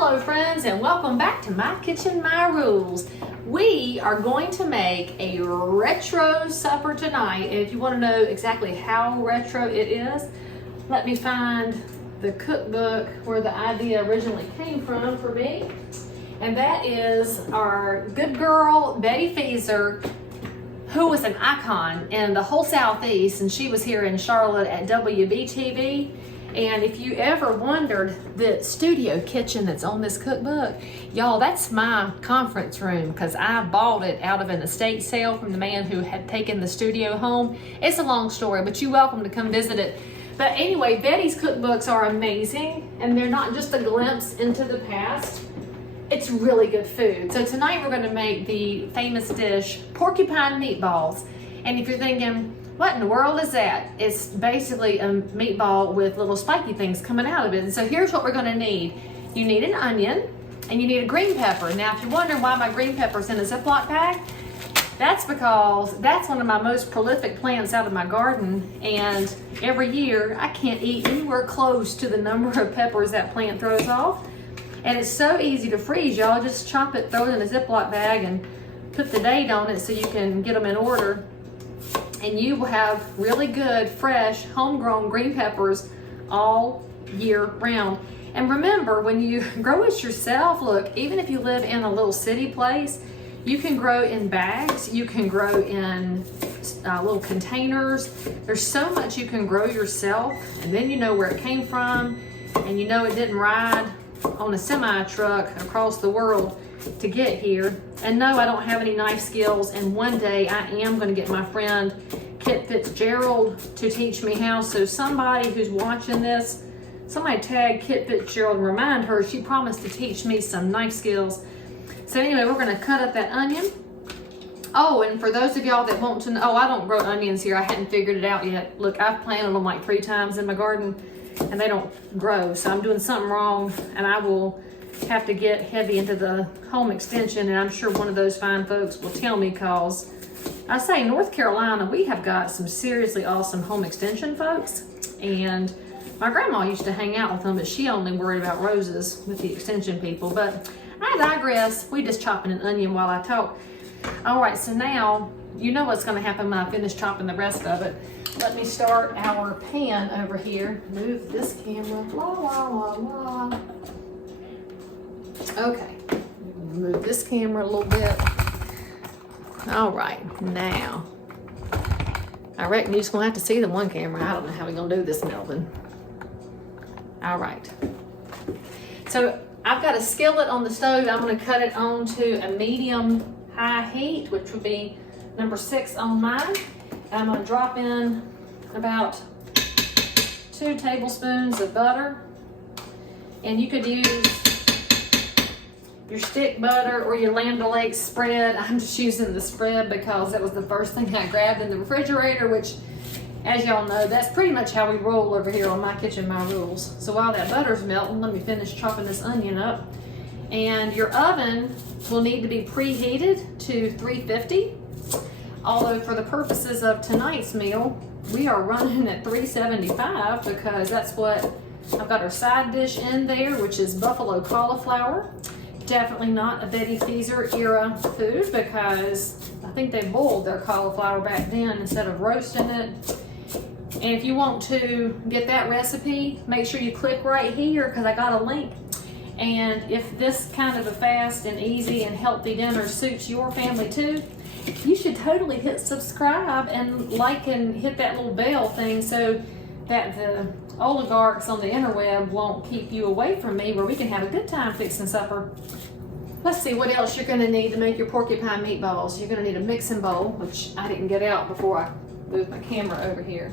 Hello friends, and welcome back to My Kitchen, My Rules. We are going to make a retro supper tonight. And if you want to know exactly how retro it is, let me find the cookbook where the idea originally came from for me. And that is our good girl, Betty Feezor, who was an icon in the whole Southeast, and she was here in Charlotte at WBTV. And if you ever wondered, the studio kitchen that's on this cookbook, y'all, that's my conference room because I bought it out of an estate sale from the man who had taken the studio home. It's a long story, but you're welcome to come visit it. But anyway, Betty's cookbooks are amazing, and they're not just a glimpse into the past. It's really good food. So tonight we're going to make the famous dish, Porcupine Meatballs. And if you're thinking, what in the world is that? It's basically a meatball with little spiky things coming out of it. And so here's what we're gonna need. You need an onion and you need a green pepper. Now, if you're wondering why my green pepper's in a Ziploc bag, that's because that's one of my most prolific plants out of my garden. And every year I can't eat anywhere close to the number of peppers that plant throws off. And it's so easy to freeze, y'all. Just chop it, throw it in a Ziploc bag and put the date on it so you can get them in order. And you will have really good, fresh, homegrown green peppers all year round. And remember, when you grow it yourself, look, even if you live in a little city place, you can grow in bags, you can grow in little containers. There's so much you can grow yourself, and then you know where it came from, and you know it didn't ride on a semi-truck across the world to get here. And no, I don't have any knife skills, and one day I am going to get my friend Kit Fitzgerald to teach me how. So somebody who's watching this, somebody tag Kit Fitzgerald and remind her she promised to teach me some knife skills. So anyway, we're going to cut up that onion. Oh, and for those of y'all that want to know, oh, I don't grow onions here. I hadn't figured it out yet. Look, I've planted them like 3 times in my garden and they don't grow. So I'm doing something wrong, and I will have to get heavy into the home extension, and I'm sure one of those fine folks will tell me, cause I say North Carolina, we have got some seriously awesome home extension folks, and my grandma used to hang out with them, but she only worried about roses with the extension people. But I digress. We just chopping an onion while I talk. All right, so now you know what's going to happen when I finish chopping the rest of it. Let me start our pan over here. Move this camera. La la la la. Okay, move this camera a little bit. All right, now, I reckon you're just gonna have to see the one camera. I don't know how we're gonna do this, Melvin. All right, so I've got a skillet on the stove. I'm gonna cut it on to a medium-high heat, which would be number 6 on mine. I'm gonna drop in about 2 tablespoons of butter, and you could use your stick butter or your Land O'Lakes spread. I'm just using the spread because that was the first thing I grabbed in the refrigerator, which, as y'all know, that's pretty much how we roll over here on My Kitchen, My Rules. So while that butter's melting, let me finish chopping this onion up. And your oven will need to be preheated to 350. Although for the purposes of tonight's meal, we are running at 375 because that's what I've got our side dish in there, which is buffalo cauliflower. Definitely not a Betty Feezor era food because I think they boiled their cauliflower back then instead of roasting it. And if you want to get that recipe, make sure you click right here because I got a link. And if this kind of a fast and easy and healthy dinner suits your family too, you should totally hit subscribe and like and hit that little bell thing so that the oligarchs on the interweb won't keep you away from me, where we can have a good time fixing supper. Let's see what else you're going to need to make your porcupine meatballs. You're going to need a mixing bowl, which I didn't get out before I moved my camera over here.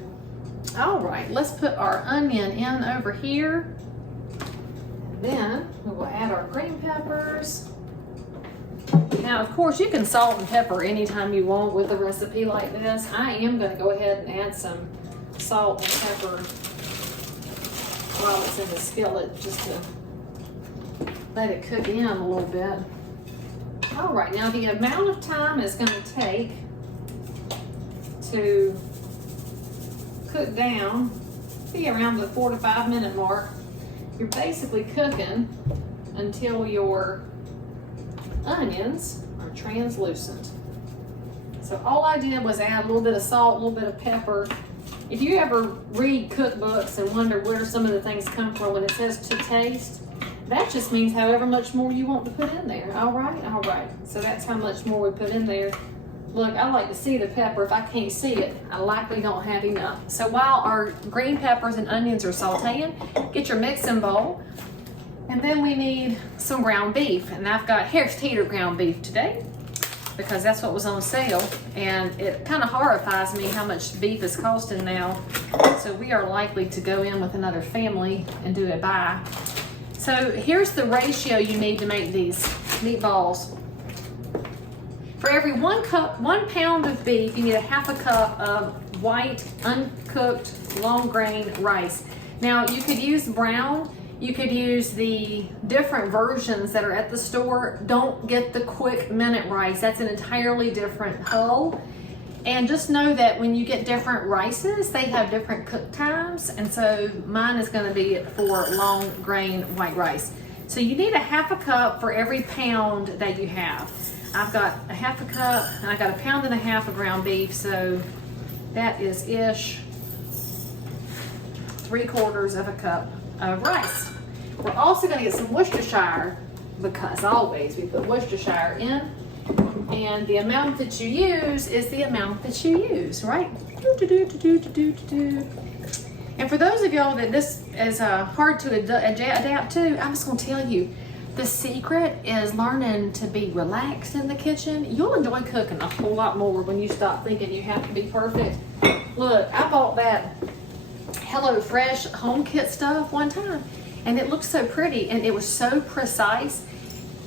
All right, let's put our onion in over here. Then we will add our green peppers. Now, of course, you can salt and pepper anytime you want with a recipe like this. I am going to go ahead and add some salt and pepper while it's in the skillet, just to let it cook in a little bit. All right, now the amount of time it's going to take to cook down, be around the 4 to 5 minute mark. You're basically cooking until your onions are translucent. So all I did was add a little bit of salt, a little bit of pepper. If you ever read cookbooks and wonder where some of the things come from when it says to taste, that just means however much more you want to put in there. All right. So that's how much more we put in there. Look, I like to see the pepper. If I can't see it, I likely don't have enough. So while our green peppers and onions are sauteing, get your mixing bowl. And then we need some ground beef. And I've got Harris Teeter ground beef today because that's what was on sale. And it kind of horrifies me how much beef is costing now. So we are likely to go in with another family and do a buy. So here's the ratio you need to make these meatballs. For every 1 pound of beef, you need a half a cup of white, uncooked, long grain rice. Now you could use brown, you could use the different versions that are at the store. Don't get the quick minute rice, that's an entirely different hull. And just know that when you get different rices, they have different cook times. And so mine is gonna be for long grain white rice. So you need a half a cup for every pound that you have. I've got a half a cup and I got a pound and a half of ground beef. So that is ish 3/4 of a cup of rice. We're also gonna get some Worcestershire because always we put Worcestershire in. And the amount that you use is the amount that you use, right? And for those of y'all that this is hard to adapt to, I'm just gonna tell you, the secret is learning to be relaxed in the kitchen. You'll enjoy cooking a whole lot more when you stop thinking you have to be perfect. Look, I bought that Hello Fresh home kit stuff one time, and it looked so pretty, and it was so precise.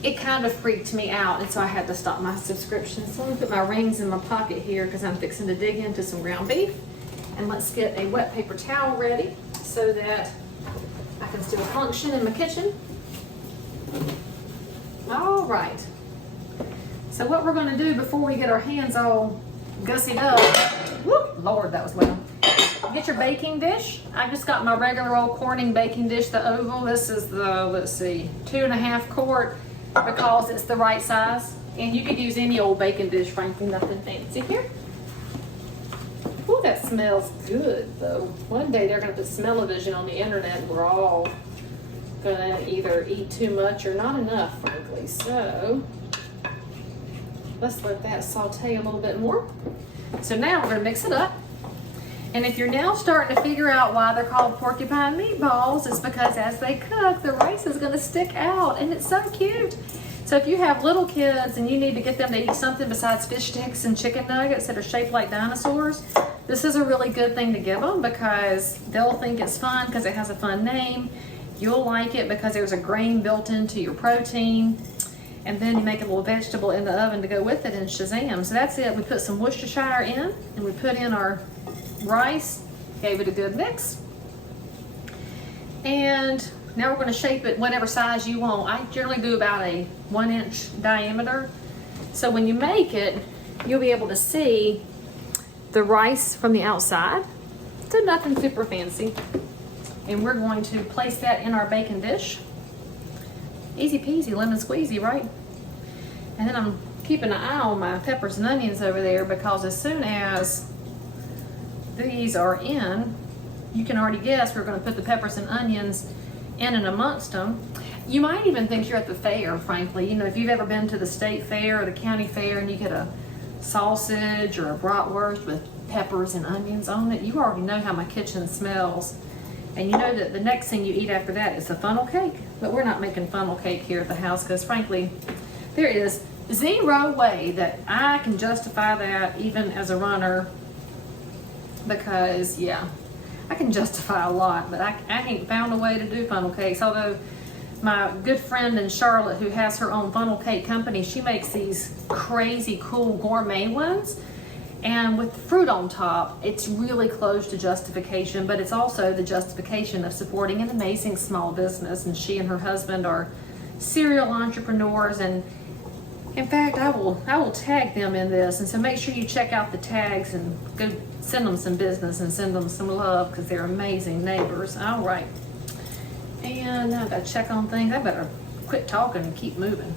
It kind of freaked me out, and so I had to stop my subscription. So I'm gonna put my rings in my pocket here because I'm fixing to dig into some ground beef. And let's get a wet paper towel ready so that I can still function in my kitchen. All right. So what we're gonna do before we get our hands all gussied up, whoop, Lord, that was loud. Get your baking dish. I just got my regular old Corning baking dish, the oval. This is the, let's see, 2.5 quart because it's the right size. And you could use any old baking dish, frankly, nothing fancy here. Ooh, that smells good though. One day they're gonna put smell-o-vision on the internet and we're all gonna either eat too much or not enough, frankly. So let's let that saute a little bit more. So now we're gonna mix it up. And if you're now starting to figure out why they're called porcupine meatballs, it's because as they cook, the rice is gonna stick out and it's so cute. So if you have little kids and you need to get them to eat something besides fish sticks and chicken nuggets that are shaped like dinosaurs, this is a really good thing to give them because they'll think it's fun because it has a fun name. You'll like it because there's a grain built into your protein. And then you make a little vegetable in the oven to go with it and shazam. So that's it. We put some Worcestershire in and we put in our rice, gave it a good mix. And now we're going to shape it whatever size you want. I generally do about a 1-inch diameter. So when you make it, you'll be able to see the rice from the outside. So nothing super fancy. And we're going to place that in our baking dish. Easy peasy, lemon squeezy, right? And then I'm keeping an eye on my peppers and onions over there because as soon as these are in, you can already guess we're going to put the peppers and onions in and amongst them. You might even think you're at the fair, frankly. You know, if you've ever been to the state fair or the county fair and you get a sausage or a bratwurst with peppers and onions on it, you already know how my kitchen smells. And you know that the next thing you eat after that is a funnel cake. But we're not making funnel cake here at the house because frankly, there is zero way that I can justify that even as a runner because, yeah, I can justify a lot, but I ain't found a way to do funnel cakes. Although my good friend in Charlotte who has her own funnel cake company, she makes these crazy cool gourmet ones. And with fruit on top, it's really close to justification, but it's also the justification of supporting an amazing small business. And she and her husband are serial entrepreneurs. And in fact, I will tag them in this. And so make sure you check out the tags and go send them some business and send them some love because they're amazing neighbors. All right. And now I gotta check on things. I better quit talking and keep moving.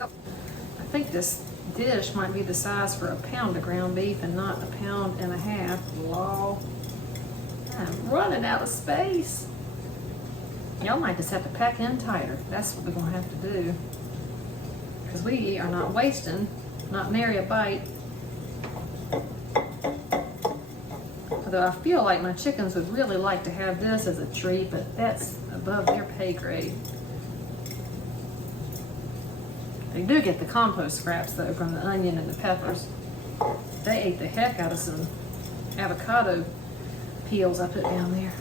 I think this dish might be the size for a pound of ground beef and not a pound and a half. Law. I'm running out of space. Y'all might just have to pack in tighter. That's what we're gonna have to do. Because we are not wasting, not nary a bite. Although I feel like my chickens would really like to have this as a treat, but that's above their pay grade. They do get the compost scraps though from the onion and the peppers. They ate the heck out of some avocado peels I put down there.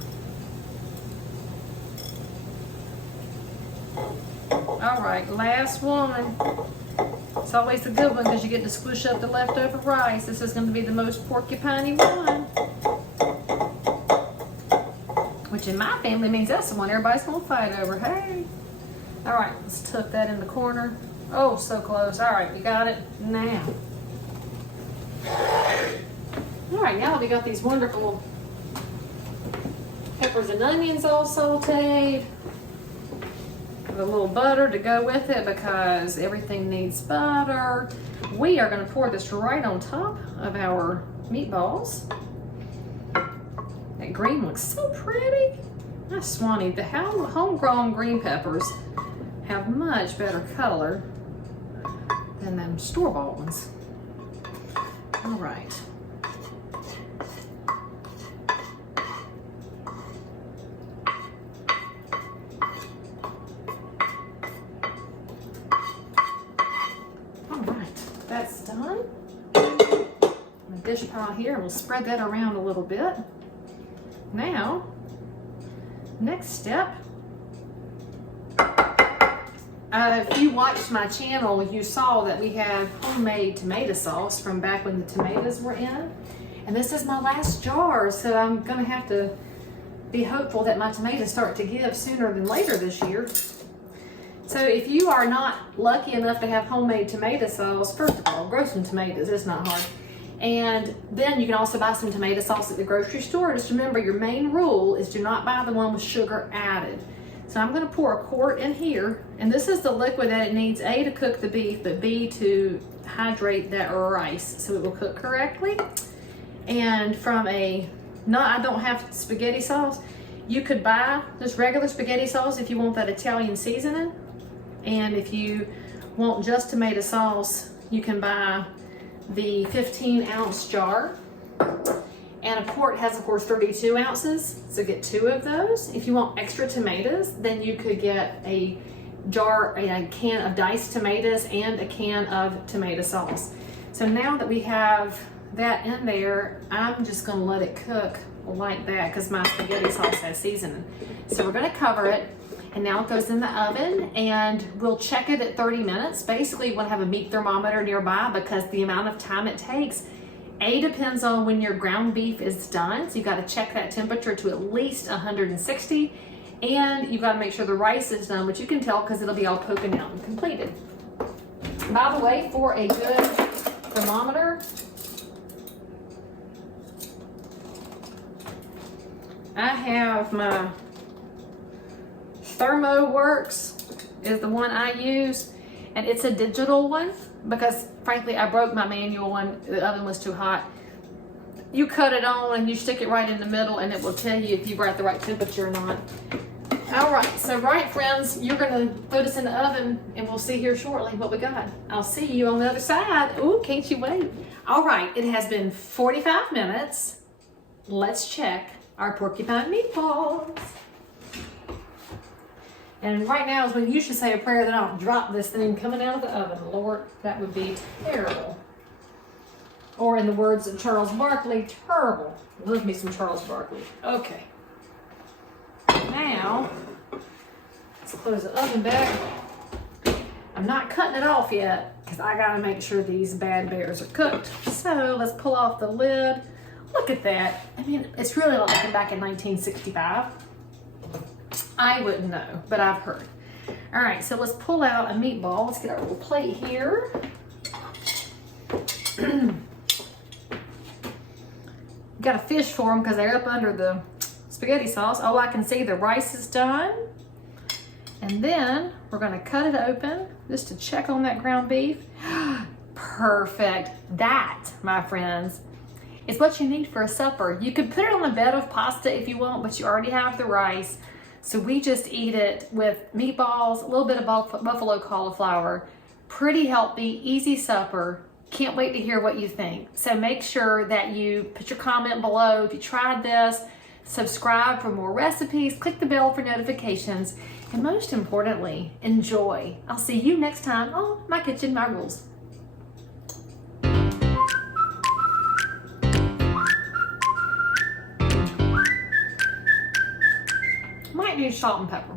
All right, last one. It's always a good one because you get to squish up the leftover rice. This is going to be the most porcupine-y one. Which in my family means that's the one everybody's going to fight over. Hey. All right, let's tuck that in the corner. Oh, so close. All right, we got it now. All right, now we got these wonderful peppers and onions all sauteed. With a little butter to go with it because everything needs butter. We are going to pour this right on top of our meatballs. That green looks so pretty. That's Swanee. The homegrown green peppers have much better color than them store-bought ones. All right. That's done. My dish pile here, we'll spread that around a little bit. Now, next step. If you watched my channel, you saw that we have homemade tomato sauce from back when the tomatoes were in. And this is my last jar, so I'm gonna have to be hopeful that my tomatoes start to give sooner than later this year. So if you are not lucky enough to have homemade tomato sauce, first of all, grow some tomatoes, it's not hard. And then you can also buy some tomato sauce at the grocery store. Just remember, your main rule is do not buy the one with sugar added. So I'm gonna pour a quart in here, and this is the liquid that it needs, A, to cook the beef, but B, to hydrate that rice so it will cook correctly. And from I don't have spaghetti sauce, you could buy just regular spaghetti sauce if you want that Italian seasoning. And if you want just tomato sauce, you can buy the 15-ounce jar. And a quart has, of course, 32 ounces, so get 2 of those. If you want extra tomatoes, then you could get a can of diced tomatoes and a can of tomato sauce. So now that we have that in there, I'm just gonna let it cook like that because my spaghetti sauce has seasoning. So we're gonna cover it. And now it goes in the oven, and we'll check it at 30 minutes. Basically, you want to have a meat thermometer nearby because the amount of time it takes, A, depends on when your ground beef is done. So you got to check that temperature to at least 160. And you got to make sure the rice is done, which you can tell because it'll be all poking out and completed. By the way, for a good thermometer, I have my ThermoWorks is the one I use, and it's a digital one because frankly I broke my manual one. The oven was too hot. You cut it on and you stick it right in the middle and it will tell you if you're at the right temperature or not. All right, so friends, you're gonna throw this in the oven and we'll see here shortly what we got. I'll see you on the other side. Ooh, can't you wait? All right, it has been 45 minutes. Let's check our porcupine meatballs. And right now is when you should say a prayer that I don't drop this thing coming out of the oven. Lord, that would be terrible. Or in the words of Charles Barkley, terrible. Love me some Charles Barkley. Okay. Now, let's close the oven back. I'm not cutting it off yet because I gotta make sure these bad bears are cooked. So let's pull off the lid. Look at that. I mean, it's really like back in 1965. I wouldn't know, but I've heard. All right, so let's pull out a meatball. Let's get our little plate here. Got to fish for them because they're up under the spaghetti sauce. Oh, I can see the rice is done. And then we're gonna cut it open just to check on that ground beef. Perfect. That, my friends, is what you need for a supper. You could put it on a bed of pasta if you want, but you already have the rice. So we just eat it with meatballs, a little bit of buffalo cauliflower. Pretty healthy, easy supper. Can't wait to hear what you think. So make sure that you put your comment below if you tried this. Subscribe for more recipes, click the bell for notifications, and most importantly, enjoy. I'll see you next time on My Kitchen, My Rules. Might need salt and pepper.